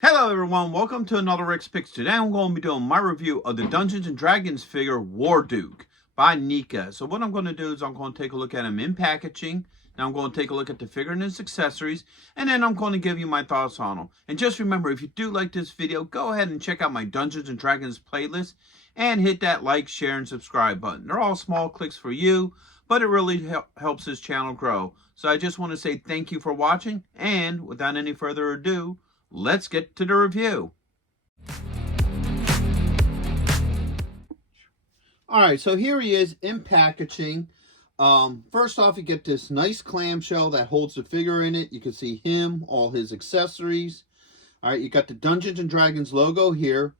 Hello everyone, welcome to another Rick's Picks. Today I'm going to be doing my review of the Dungeons & Dragons figure Warduke by NECA. So what I'm going to do is I'm going to take a look at him in packaging. Now I'm going to take a look at the figure and his accessories. And then I'm going to give you my thoughts on him. And just remember, if you do like this video, go ahead and check out my Dungeons & Dragons playlist. And hit that like, share, and subscribe button. They're all small clicks for you, but it really helps this channel grow. So I just want to say thank you for watching. And without any further ado, let's get to the review. Alright, so here he is in packaging. First off, you get this nice clamshell that holds the figure in it. You can see him, all his accessories. Alright, you got the Dungeons & Dragons logo here.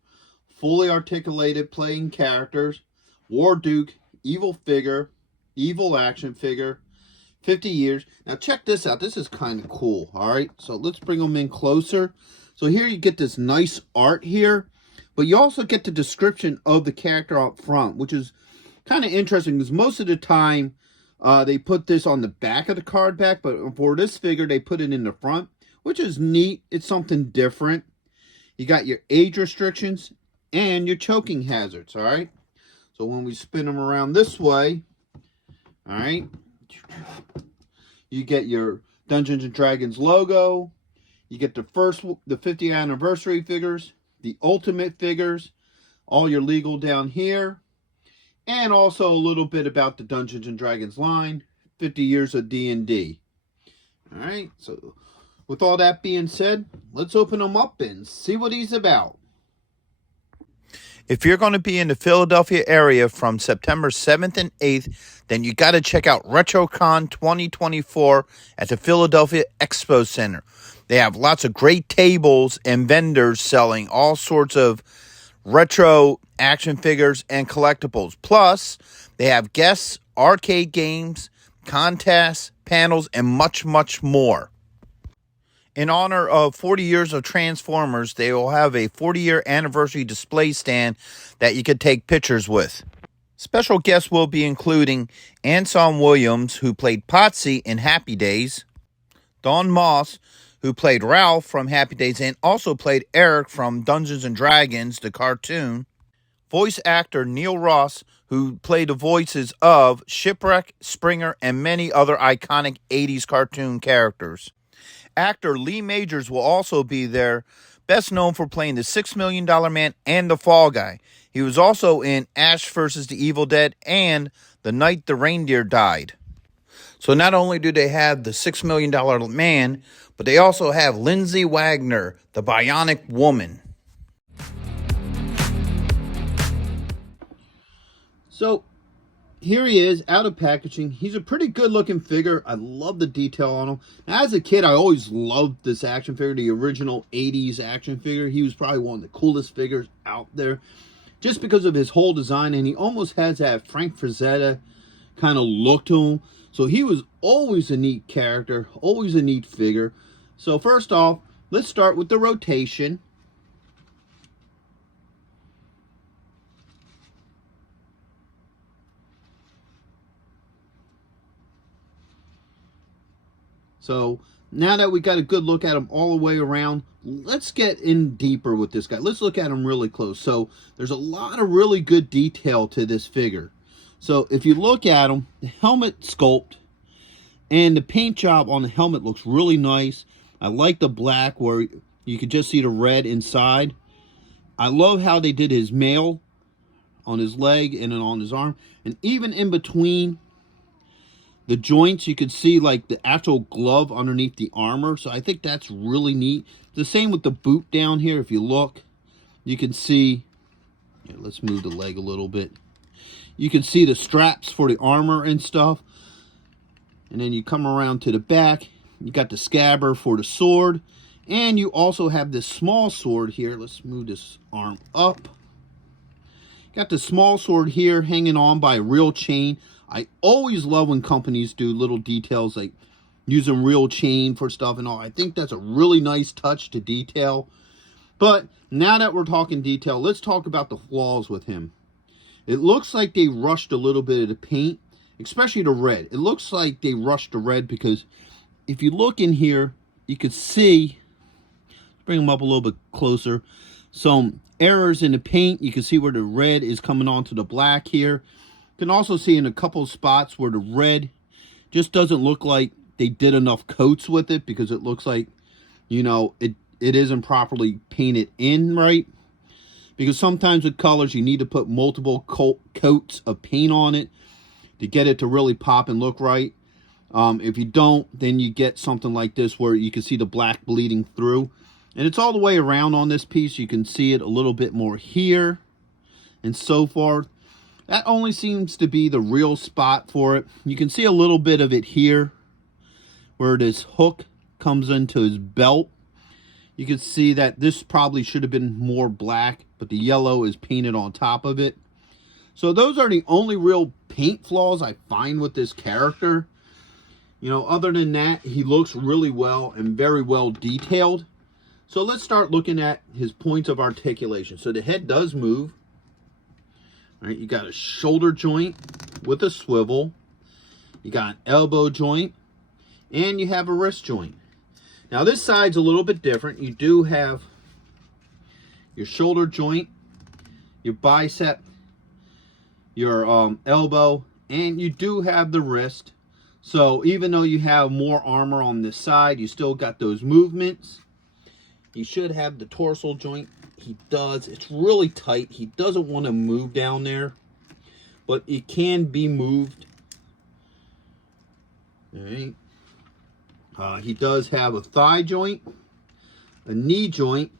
Fully articulated playing characters. Warduke, evil figure, evil action figure. 50 years. Now check this out. This is kind of cool. All right. So let's bring them in closer. So here you get this nice art here. But you also get the description of the character up front, which is kind of interesting because most of the time they put this on the back of the card back. But for this figure, they put it in the front, which is neat. It's something different. You got your age restrictions and your choking hazards. All right. So when we spin them around this way, all right, you get your Dungeons & Dragons logo. You get the 50th anniversary figures, the ultimate figures, all your legal down here, and also a little bit about the Dungeons & Dragons line, 50 years of D&D. All right, so with all that being said, let's open them up and see what he's about. If you're going to be in the Philadelphia area from September 7th and 8th, then you got to check out RetroCon 2024 at the Philadelphia Expo Center. They have lots of great tables and vendors selling all sorts of retro action figures and collectibles. Plus, they have guests, arcade games, contests, panels, and much, much more. In honor of 40 years of Transformers, they will have a 40-year anniversary display stand that you could take pictures with. Special guests will be including Anson Williams, who played Potsy in Happy Days, Don Moss, who played Ralph from Happy Days and also played Eric from Dungeons & Dragons, the cartoon, voice actor Neil Ross, who played the voices of Shipwreck, Springer, and many other iconic 80s cartoon characters. Actor Lee Majors will also be there, best known for playing the $6 Million Man and the Fall Guy. He was also in Ash vs. the Evil Dead and The Night the Reindeer Died. So not only do they have the $6 Million Man, but they also have Lindsay Wagner, the Bionic Woman. So here he is out of packaging. He's a pretty good looking figure. I love the detail on him. Now, as a kid, I always loved this action figure, the original 80s action figure. He was probably one of the coolest figures out there just because of his whole design, and he almost has that Frank Frazetta kind of look to him. So he was always a neat character, always a neat figure. So first off, let's start with the rotation. So now that we got a good look at him all the way around, let's get in deeper with this guy. Let's look at him really close. So there's a lot of really good detail to this figure. So if you look at him, the helmet sculpt and the paint job on the helmet looks really nice. I like the black where you can just see the red inside. I love how they did his mail on his leg and then on his arm. And even in between the joints, you could see like the actual glove underneath the armor. So I think that's really neat. The same with the boot down here. If you look, you can see, here, let's move the leg a little bit. You can see the straps for the armor and stuff. And then you come around to the back. You got the scabbard for the sword. And you also have this small sword here. Let's move this arm up. Got the small sword here hanging on by a real chain. I always love when companies do little details like using real chain for stuff and all. I think that's a really nice touch to detail. But now that we're talking detail, let's talk about the flaws with him. It looks like they rushed a little bit of the paint, especially the red. It looks like they rushed the red because if you look in here, you can see bring them up a little bit closer. Some errors in the paint. You can see where the red is coming onto the black here. You can also see in a couple of spots where the red just doesn't look like they did enough coats with it, because it looks like, you know, it isn't properly painted in right. Because sometimes with colors, you need to put multiple coats of paint on it to get it to really pop and look right. If you don't, then you get something like this where you can see the black bleeding through. And it's all the way around on this piece. You can see it a little bit more here and so forth. That only seems to be the real spot for it. You can see a little bit of it here where this hook comes into his belt. You can see that this probably should have been more black, but the yellow is painted on top of it. So those are the only real paint flaws I find with this character. You know, other than that, he looks really well and very well detailed. So let's start looking at his points of articulation. So the head does move. All right, you got a shoulder joint with a swivel. You got an elbow joint. And you have a wrist joint. Now this side's a little bit different. You do have your shoulder joint, your bicep, your elbow, and you do have the wrist. So even though you have more armor on this side, you still got those movements. You should have the torso joint. He does. It's really tight. He doesn't want to move down there, but it can be moved. All right. He does have a thigh joint, a knee joint,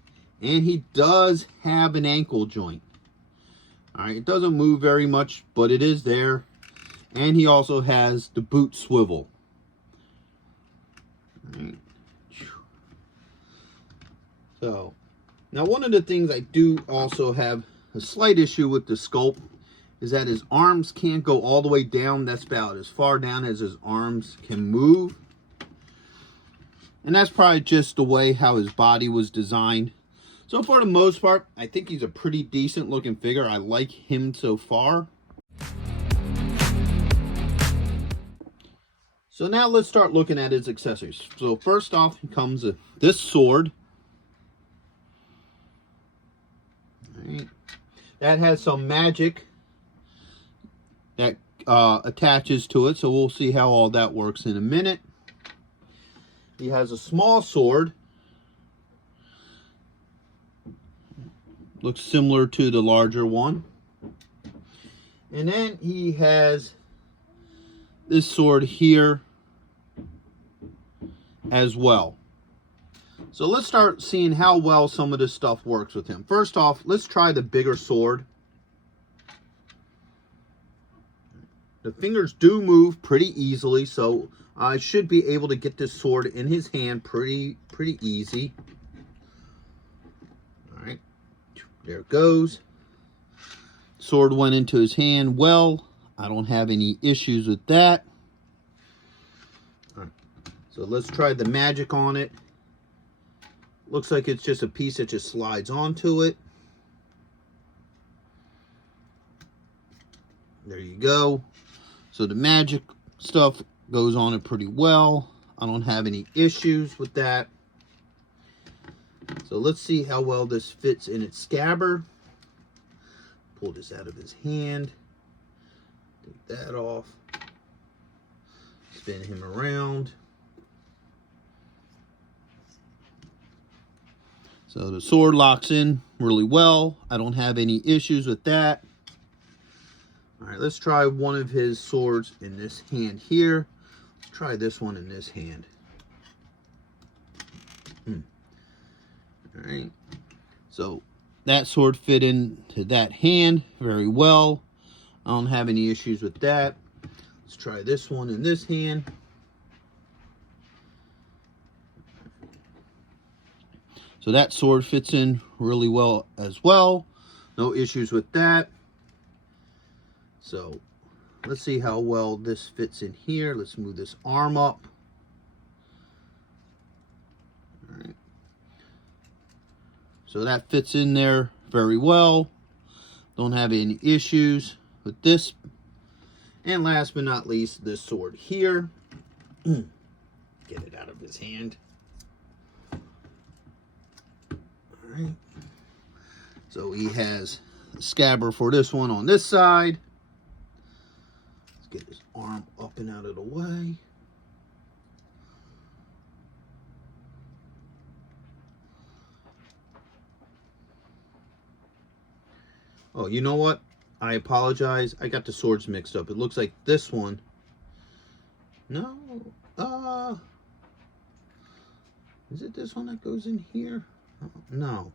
and he does have an ankle joint. All right, it doesn't move very much, but it is there. And he also has the boot swivel. All right. So, now one of the things I do also have a slight issue with the sculpt is that his arms can't go all the way down. That's about as far down as his arms can move. And that's probably just the way how his body was designed. So for the most part, I think he's a pretty decent looking figure. I like him so far. So now let's start looking at his accessories. So first off, comes this sword. All right. That has some magic that attaches to it. So we'll see how all that works in a minute. He has a small sword. Looks similar to the larger one. And then he has this sword here as well. So let's start seeing how well some of this stuff works with him. First off, let's try the bigger sword. The fingers do move pretty easily, so I should be able to get this sword in his hand pretty easy. All right, there it goes. Sword went into his hand well. I don't have any issues with that. All right, so let's try the magic on it. Looks like it's just a piece that just slides onto it. There you go. So the magic stuff goes on it pretty well. I don't have any issues with that. So let's see how well this fits in its scabbard. Pull this out of his hand. Take that off. Spin him around. So the sword locks in really well. I don't have any issues with that. All right, let's try one of his swords in this hand here. Let's try this one in this hand. All right, so that sword fit into that hand very well. I don't have any issues with that. Let's try this one in this hand. So that sword fits in really well as well. No issues with that. So let's see how well this fits in here. Let's move this arm up. All right. So that fits in there very well. Don't have any issues with this. And last but not least, this sword here. Get it out of his hand. Alright. So he has the scabbard for this one on this side. Let's get his arm up and out of the way. Oh, you know what? I apologize. I got the swords mixed up. It looks like this one. No. Is it this one that goes in here? No.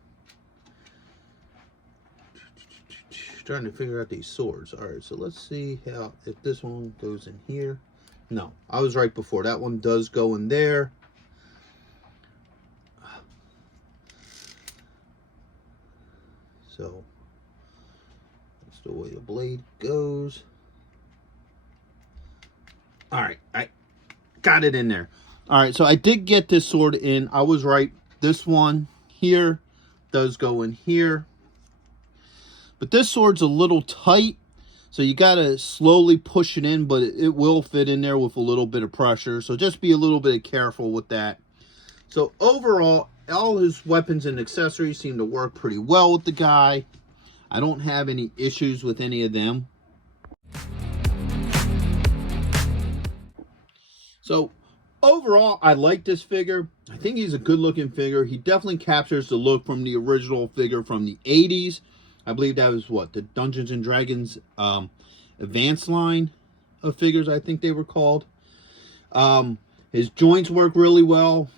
Trying to figure out these swords. Alright, so let's see how if this one goes in here. No, I was right before. That one does go in there. So that's the way the blade goes. Alright, I got it in there. Alright, so I did get this sword in. I was right. This one here does go in here. But this sword's a little tight, so you got to slowly push it in, but it will fit in there with a little bit of pressure. So just be a little bit careful with that. So overall, all his weapons and accessories seem to work pretty well with the guy. I don't have any issues with any of them. So overall, I like this figure. I think he's a good looking figure. He definitely captures the look from the original figure from the 80s. I believe that was what, the Dungeons and Dragons advanced line of figures, I think they were called. His joints work really well.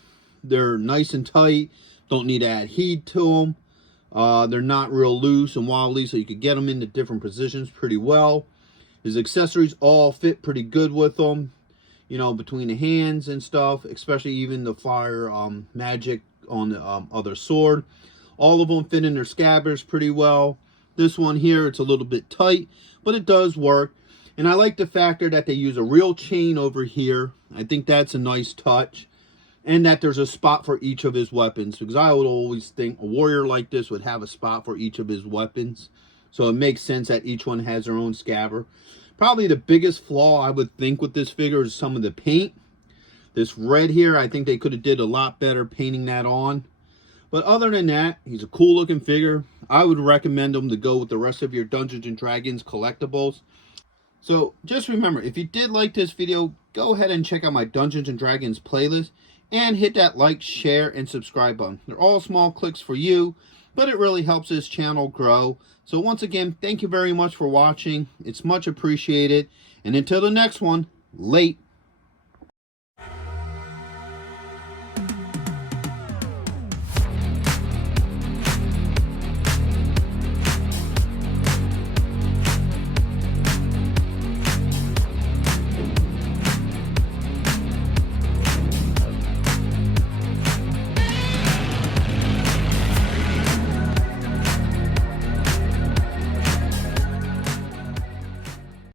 They're nice and tight. Don't need to add heat to them. They're not real loose and wobbly, so you could get them into different positions pretty well. His accessories all fit pretty good with them. You know, between the hands and stuff, especially even the fire magic on the other sword. All of them fit in their scabbards pretty well. This one here, it's a little bit tight, but it does work. And I like the factor that they use a real chain over here. I think that's a nice touch. And that there's a spot for each of his weapons. Because I would always think a warrior like this would have a spot for each of his weapons. So it makes sense that each one has their own scabbard. Probably the biggest flaw I would think with this figure is some of the paint. This red here, I think they could have did a lot better painting that on. But other than that, he's a cool looking figure. I would recommend him to go with the rest of your Dungeons and Dragons collectibles. So just remember, if you did like this video, go ahead and check out my Dungeons and Dragons playlist. And hit that like, share, and subscribe button. They're all small clicks for you, but it really helps this channel grow. So once again, thank you very much for watching. It's much appreciated. And until the next one, late.